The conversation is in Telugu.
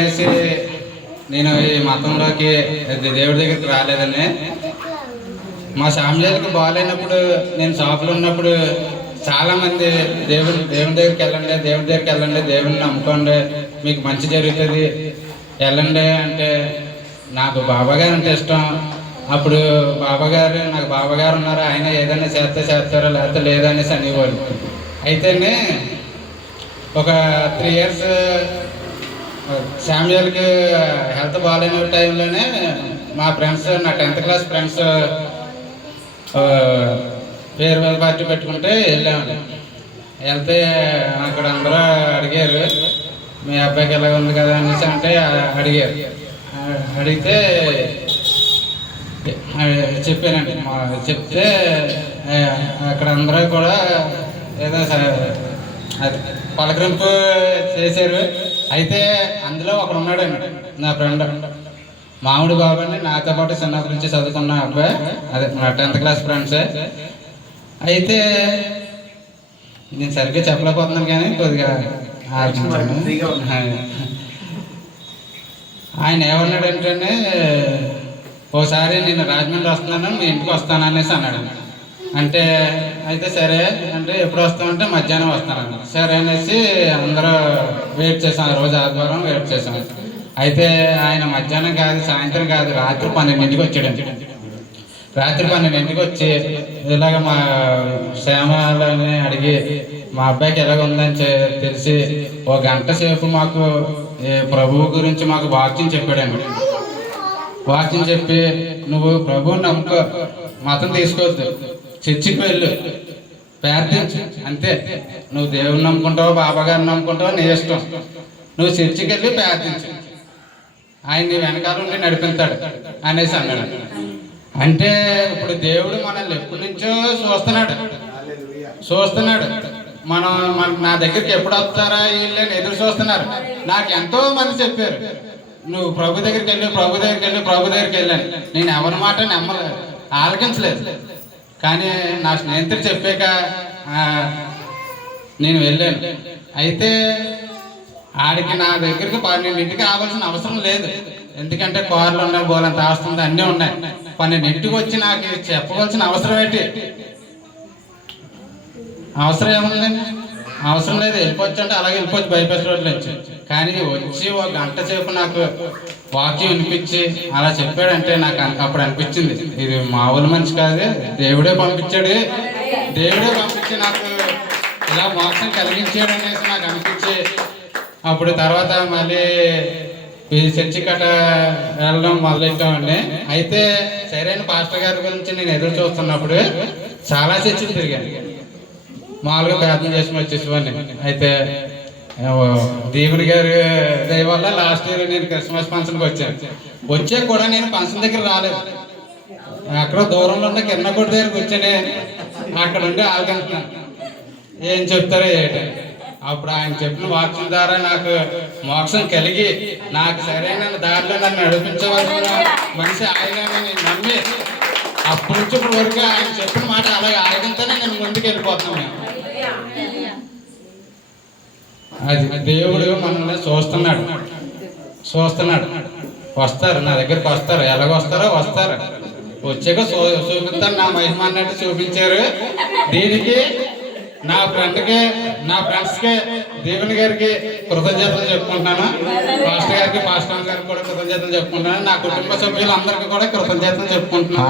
నేను ఈ మతంలోకి దేవుడి దగ్గరికి రాలేదని మా సామ్యాలకు బాగాలేనప్పుడు నేను షాపులో ఉన్నప్పుడు చాలామంది దేవుని దగ్గరికి వెళ్ళండి, దేవుడి దగ్గరికి వెళ్ళండి, దేవుని నమ్ముకోండి, మీకు మంచి జరుగుతుంది, వెళ్ళండి అంటే నాకు బాబాగారు అంటే ఇష్టం. అప్పుడు బాబాగారు నాకు బాబాగారు ఉన్నారు, ఆయన ఏదైనా చేస్తారో లేకపోతే లేదనేసి అనేవాళ్ళు. అయితేనే ఒక 3 ఇయర్స్ శామ్యుయల్కి హెల్త్ బాగాలేని టైంలోనే మా ఫ్రెండ్స్, నా 10th class friends farewell party పెట్టుకుంటే వెళ్ళామండి. వెళ్తే అక్కడ అందరూ అడిగారు, మీ అబ్బాయికి ఎలా ఉంది కదా అనేసి అంటే అడిగారు. అడిగితే చెప్పానండి. చెప్తే అక్కడ అందరూ కూడా ఏదో అది పలకరింపు చేశారు. అయితే అందులో ఒకడు ఉన్నాడండి, నా ఫ్రెండ్ మామిడి బాబు అండి, నాతో పాటు చిన్నప్పటి నుంచి చదువుకున్న అబ్బాయి, అదే నా 10th క్లాస్ ఫ్రెండ్సే. అయితే నేను సరిగ్గా చెప్పలేకపోతున్నాను కానీ కొద్దిగా ఆయన ఏమన్నాడంటే, ఓసారి నేను రాజమండ్రి వస్తున్నాను, మీ ఇంటికి వస్తాను అనేసి అన్నాడు. అంటే అయితే సరే అంటే ఎప్పుడు వస్తామంటే మధ్యాహ్నం వస్తాను. సరే అనేసి అందరూ వెయిట్ చేసాం. ఆ రోజు ఆదివారం వెయిట్ చేసాం. అయితే ఆయన మధ్యాహ్నం కాదు, సాయంత్రం కాదు, రాత్రి 12ంటికి వచ్చాడండి. రాత్రి 12ంటికి వచ్చి ఇలాగ మా శ్యామలని అడిగి మా అబ్బాయికి ఎలాగ ఉందని తెలిసి 1 గంట సేపు మాకు ప్రభువు గురించి మాకు వాక్యం చెప్పాడండి. వాక్యం చెప్పి, నువ్వు ప్రభువుని నమ్ముకో, మతం తీసుకోవద్దు, చర్చికి వెళ్ళు, ప్రార్థించు, అంతే. నువ్వు దేవుని నమ్ముకుంటావో బాబాగారిని నమ్ముకుంటావో నీ ఇష్టం, నువ్వు చర్చికి వెళ్ళి ప్రార్థించు, ఆయన నీ వెనకాల ఉండి నడిపిస్తాడు అనేసి అన్నాడు. అంటే ఇప్పుడు దేవుడు మనల్ని ఎప్పటి నుంచో చూస్తున్నాడు. నా దగ్గరికి ఎప్పుడు వస్తారా వీళ్ళని ఎదురు చూస్తున్నారు. నాకు ఎంతో మంది చెప్పారు, నువ్వు ప్రభు దగ్గరికి వెళ్ళాను. నేను ఎవరి మాట ఆలకించలేదు. కానీ నా స్నేహితుడు చెప్పాక నేను వెళ్ళాను. అయితే ఆడికి నా దగ్గరికి 12ంటికి రావాల్సిన అవసరం లేదు, ఎందుకంటే కార్లు ఉన్నాయి, బోలంత ఆస్తుంది, అన్నీ ఉన్నాయి. 12ంటికి వచ్చి నాకు చెప్పవలసిన అవసరం ఏంటి? అవసరం ఏముందండి? అవసరం లేదు, వెళ్ళిపోవచ్చు అంటే అలాగే వెళ్ళిపోవచ్చు బైపాస్ రోడ్లో నుంచి. కానీ వచ్చి 1 గంట సేపు నాకు వాక్యం వినిపించి అలా చెప్పాడంటే నాకు అప్పుడు అనిపించింది, ఇది మామూలు మనిషి కాదు, దేవుడే పంపించి నాకు ఇలా మోక్షం కలిగించాడు అనేసి నాకు అనిపించి, అప్పుడు తర్వాత మళ్ళీ ఈ చర్చి కట్ట వెళ్ళడం మొదలెట్టామండి. అయితే సరైన పాస్టర్ గారి గురించి నేను ఎదురు చూస్తున్నప్పుడు చాలా చర్చిలు తిరిగాను, మామూలుగా ప్రార్థన చేసుకుని వచ్చేసేవాడిని. అయితే దేవుని గారి దయ వల్ల లాస్ట్ ఇయర్ నేను క్రిస్మస్ ఫంక్షన్కి వచ్చాక కూడా నేను ఫంక్షన్ దగ్గర రాలేదు. అక్కడ దూరంలో ఉన్న కిరణకోటి దగ్గర కూర్చొని అక్కడ ఉండి ఆలకిస్తున్నాను, ఏం చెప్తారో ఏంటి. అప్పుడు ఆయన చెప్పిన వాక్యం ద్వారా నాకు మోక్షం కలిగి నాకు సరైన దారిలో నన్ను నడిపించవలసిన మనిషి ఆయన నేను నమ్మి అప్పటి నుంచి ఇప్పటి వరకు ఆయన చెప్పిన మాట అలాగే ఆలకింతేనే నేను ముందుకు వెళ్ళిపోతున్నాను. అది దేవుడు మనల్ని చూస్తున్నాడు. వస్తారు, నా దగ్గరికి వస్తారు, ఎలాగొస్తారో వస్తారు, వచ్చాక చూపిస్తారు, నా మహిమ అన్నట్టు చూపించారు. దీనికి నా ఫ్రెండ్స్కి దేవుని గారికి కృతజ్ఞతలు చెప్పుకుంటున్నాను, పాస్టర్ గారికి కూడా కృతజ్ఞతలు చెప్పుకుంటున్నాను, నా కుటుంబ సభ్యులందరికీ కూడా కృతజ్ఞతలు చెప్పుకుంటున్నాను.